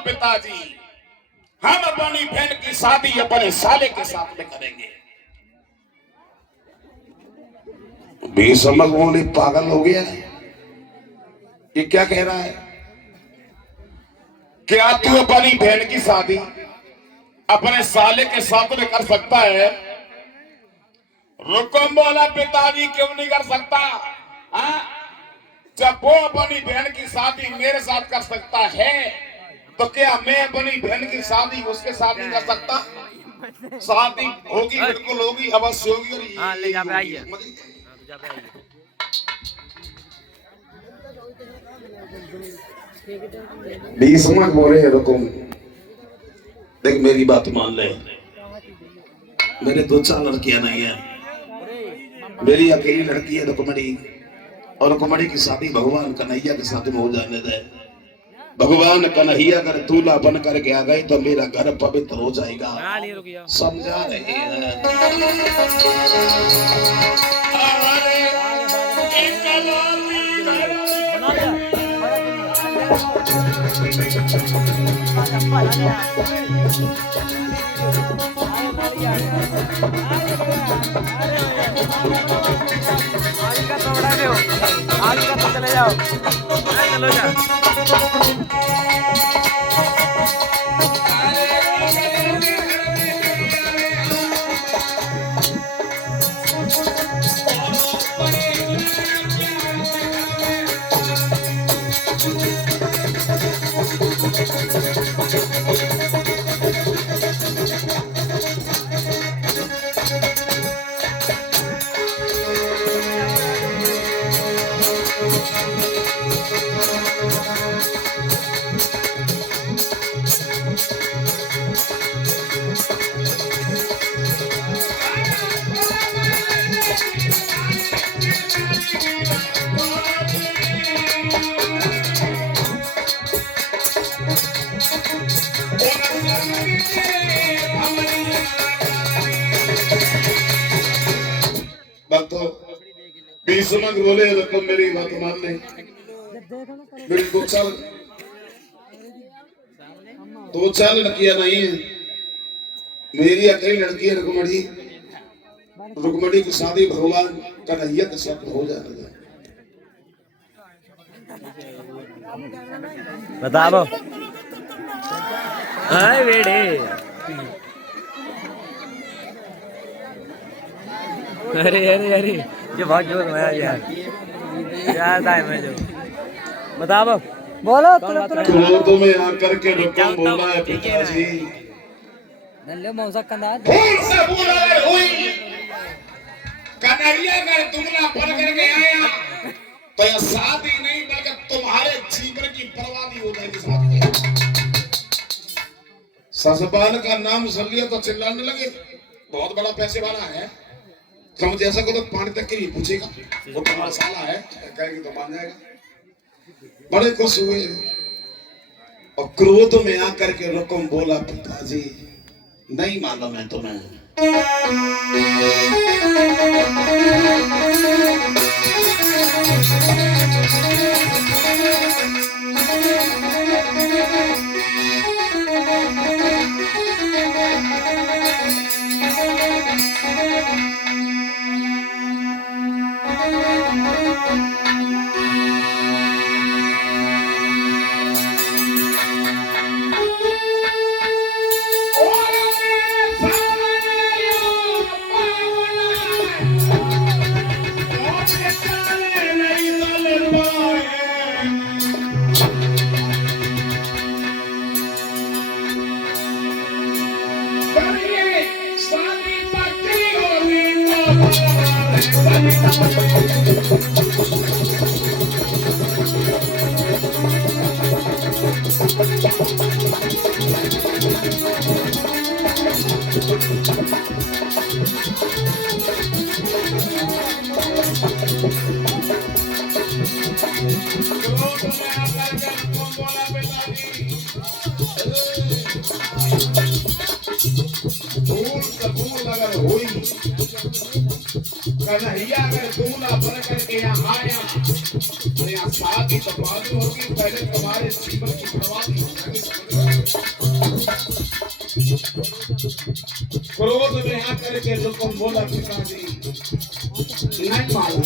पिताजी, हम अपनी बहन की शादी अपने साले के साथ में करेंगे। बेसमझ बोली पागल हो गया। ये क्या कह रहा है? क्या तू अपनी बहन की शादी अपने साले के साथ में कर सकता है? रुकम बोला पिताजी, क्यों नहीं कर सकता? जब वो अपनी बहन की शादी मेरे साथ कर सकता है तो क्या मैं अपनी बहन की शादी उसके साथ नहीं कर सकता? शादी होगी, बिल्कुल होगी, अवश्य होगी। हाँ, ले जा पे आइए। बीस मिनट बोले रुकुम, देख मेरी बात मान ले। मेरे दो चार लड़कियां नहीं है, मेरी अकेली लड़की है रुकमणी, और रुकमणी की शादी भगवान कन्हैया के साथ में हो जाने दे। भगवान कन्हैया अगर दूल्हा बन करके आ गई तो मेरा घर पवित्र हो जाएगा। समझा रहे हैं? चले जाओ, चलो जा। समझ बोले तो मेरी बात मान ले। मेरी दो चार लड़कियां नहीं है, मेरी अकेली लड़की है रुकमणी। रुकमणी की शादी भगवान कन्हैया के साथ हो जाने। बताओ बेटे, अरे अरे अरे जो बहुत जोर में यार टाइम है जो। बताओ बोलो। क्रोध में आकर के रुकम बोला है पिताजी, नल्ले मौसा कंदा फूल से बोला हुई कन्हैया अगर दुगला बन करके आया तो यह शादी नहीं बल्कि तुम्हारे जीवन की बर्बादी हो जाएगी। साथ में ससपाल का नाम सुन लिया तो चिल्लाने लगे, बहुत बड़ा पैसे वाला है। हम जैसा को तो पानी तक के लिए पूछेगा, वो तुम्हारा साला है कहेगी तो मान जाएगा। बड़े खुश हुए और क्रोध में आकर के रुकम बोला पिताजी, नहीं मालूम है तुम्हें? धूल कबूल अगर हुई कन्हैया अगर दूल्हा बन करके यहाँ आया तो यहाँ शादी तो बाजू होगी, पहले तुम्हारे जीवन की बर्बादी क्रोध में आकर के हुक्म बोला पिताजी नहीं मालूम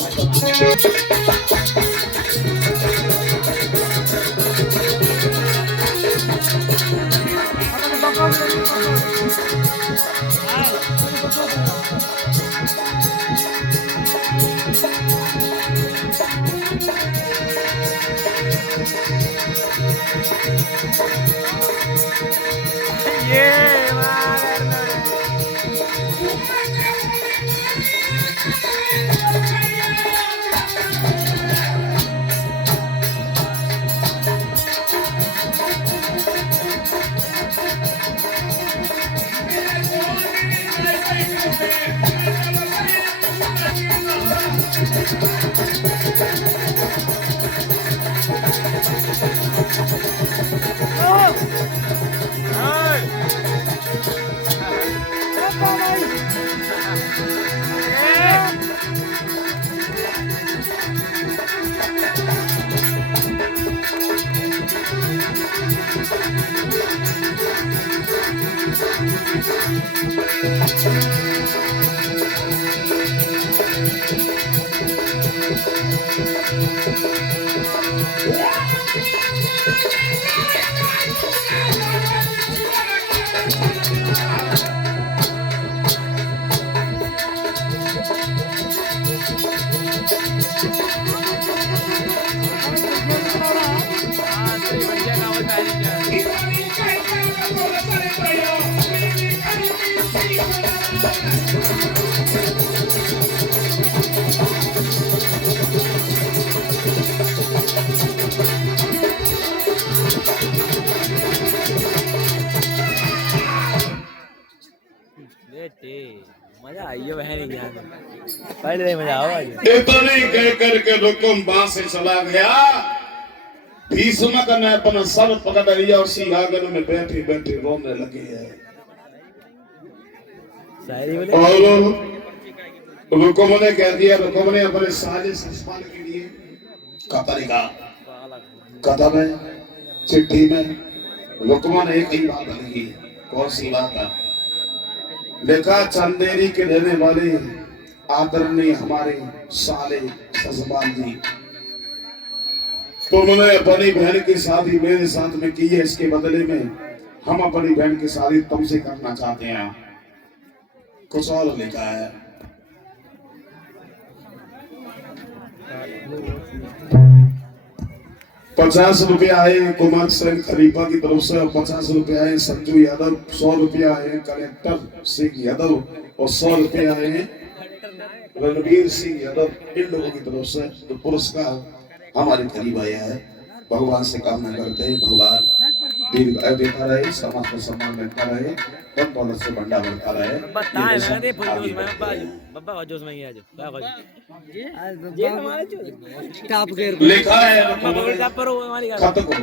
मजा आई है बहन ज्ञान पहले नहीं मजा आओ इतने कह करके रुकुम वहां से चला गया। भीष्म का ने अपना सर पकड़ लिया और सिंहासन में बैठे बैठे रोने लगे है। और रुकुम ने कह दिया, रुकुम ने अपने साले ससुराल के लिए कथा में चिट्ठी में रुकुम ने एक ही बात लिखी। कौन सी बात है? लिखा, चंदेरी के रहने वाले आदरणीय हमारे साले ससुराल जी, तुमने अपनी बहन की शादी मेरे साथ में की है, इसके बदले में हम अपनी बहन की शादी तुमसे करना चाहते हैं। कुछ और लिखा है। ₹50 आए कुमार सेन खलीफा की तरफ से, ₹50 आए संजू यादव, ₹100 आए कलेक्टर सिंह यादव और ₹100 आए रणवीर सिंह यादव। इन लोगों की तरफ से तो पुरस्कार हमारे करीब आया है। भगवान से कामना करते हैं भगवान दीर्घायु देता रहे, समाज को सम्मान देता रहे, धन दौलत से भंडार बढ़ता रहे। लिखा है खत को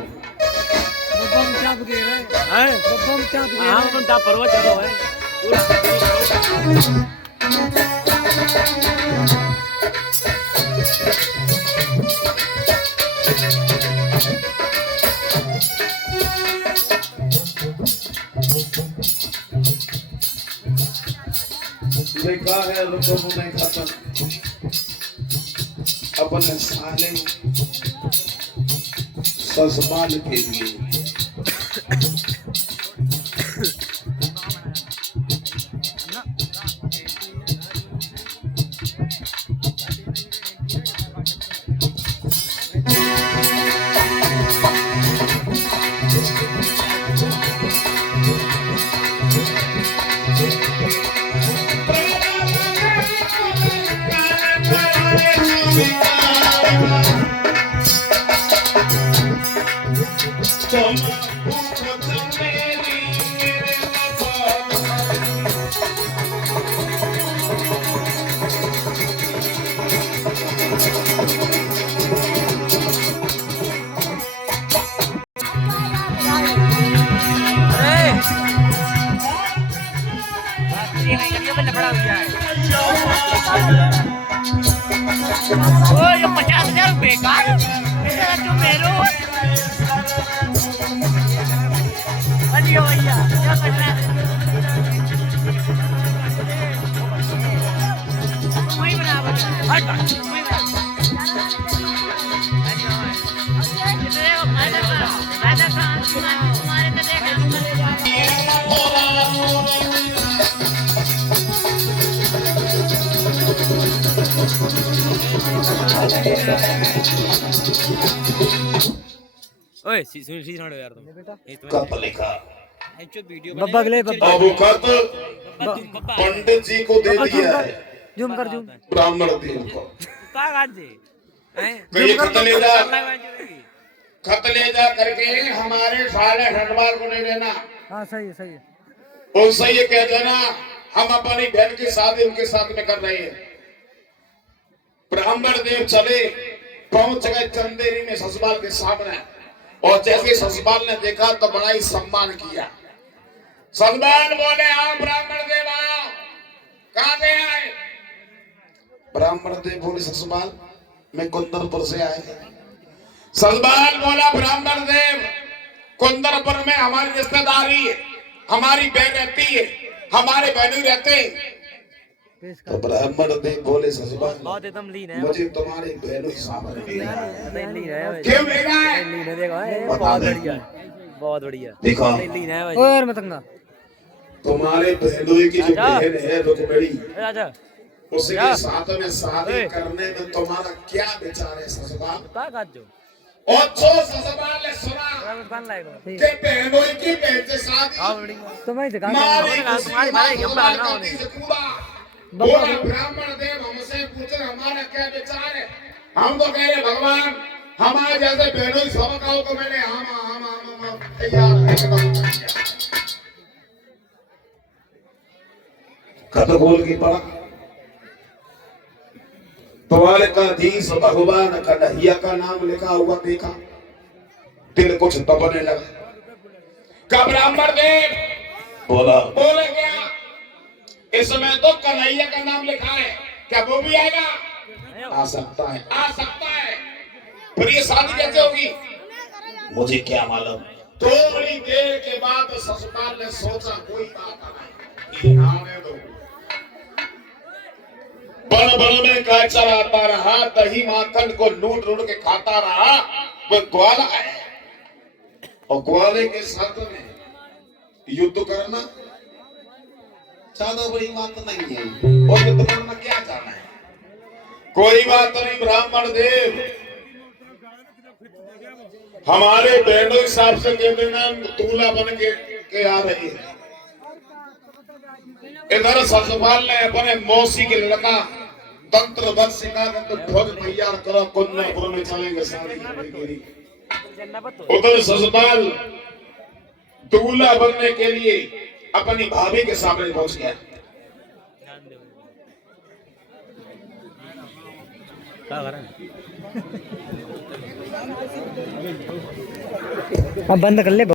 लिखा है रुकुम ने खत्म अपने साले ससुराल के लिए। तो खड़ा हुआ है। ओ ये 50,000 रुपए का जो मेरो अलियो भैया क्या कर रहा है वही बराबर हट वही बराबर तुम्हारे तो देखा ओए सुन सी सुनो यार तुम कब लिखा बब्बा अगले बब्बा अब खत पंडित जी को दे दिया है जूम कर जूम ब्राह्मण देव को का काट दे तो ये खत ले जा करके हमारे साले हटवार को नहीं देना। हाँ सही है उससे ये कह देना हम अपनी बहन की शादी उनके साथ में कर रहे हैं। ब्राह्मण देव चले पहुंच गए चंदेरी में ससुराल के सामने और जैसे ससुराल ने देखा तो बड़ा ही सम्मान किया। ससुराल बोले आओ ब्राह्मण देव आओ कहां से आए। ब्राह्मण देव बोले ससुराल मैं कुंदरपुर से आए। ससुराल बोला ब्राह्मण देव कुंदरपुर में हमारी रिश्तेदारी है हमारी बहन रहती है हमारे बहनों रहते हैं। तो ब्राह्मण देव बोले ससुराल बहुत एकदम लीन है मुझे तुम्हारे बहनों के सामने लीन है क्यों भेजा है। लीन है देखो बहुत बढ़िया देखो लीन है भाई और मतंगा तुम्हारे बहनों की जो बहन है रुकमणी आजा उसके साथ में शादी करने में तुम्हारा क्या विचार है ससुराल का काट जो और जो ससुराल ने सुना कि बहनों की बहन से शादी तो मैं दिखा तुम्हारी भाई बोला ब्राह्मण देव हमसे पूछे हमारा क्या विचार है। हम तो कह रहे भगवान हमारे जैसे बहनों की सबकाओं को मैंने हम तैयार है। खत बोल के पढ़ा तुम्हारे का धीस भगवान कन्हैया का नाम लिखा हुआ देखा दिल कुछ दबने लगा। का ब्राह्मण देव बोले क्या इसमें तो कन्हैया का नाम लिखा है क्या वो भी आएगा। आ सकता है पर ये शादी कैसे होगी मुझे क्या मालूम। थोड़ी देर के बाद ससुराल ने सोचा कोई बात नहीं आने दो। बन बन में का चलाता रहा दही माखन को लूट लूट के खाता रहा। वो ग्वाला है और ग्वाले के साथ में युद्ध करना ज्यादा बड़ी बात नहीं है और युद्ध करना क्या जाना है कोई बात नहीं। ब्राह्मण देव हमारे बहनों हिसाब से कह देना दूल्हा बन के आ रही है। इधर ससुराल ने अपने मौसी के लड़का तंत्र बल सिखा तो ध्वज तैयार करो कुंदरपुर में चलेंगे शादी करने के लिए। उधर ससुराल दूल्हा बनने के लिए अपनी भाभी के सामने पहुंच गया। अब बंद कर ले।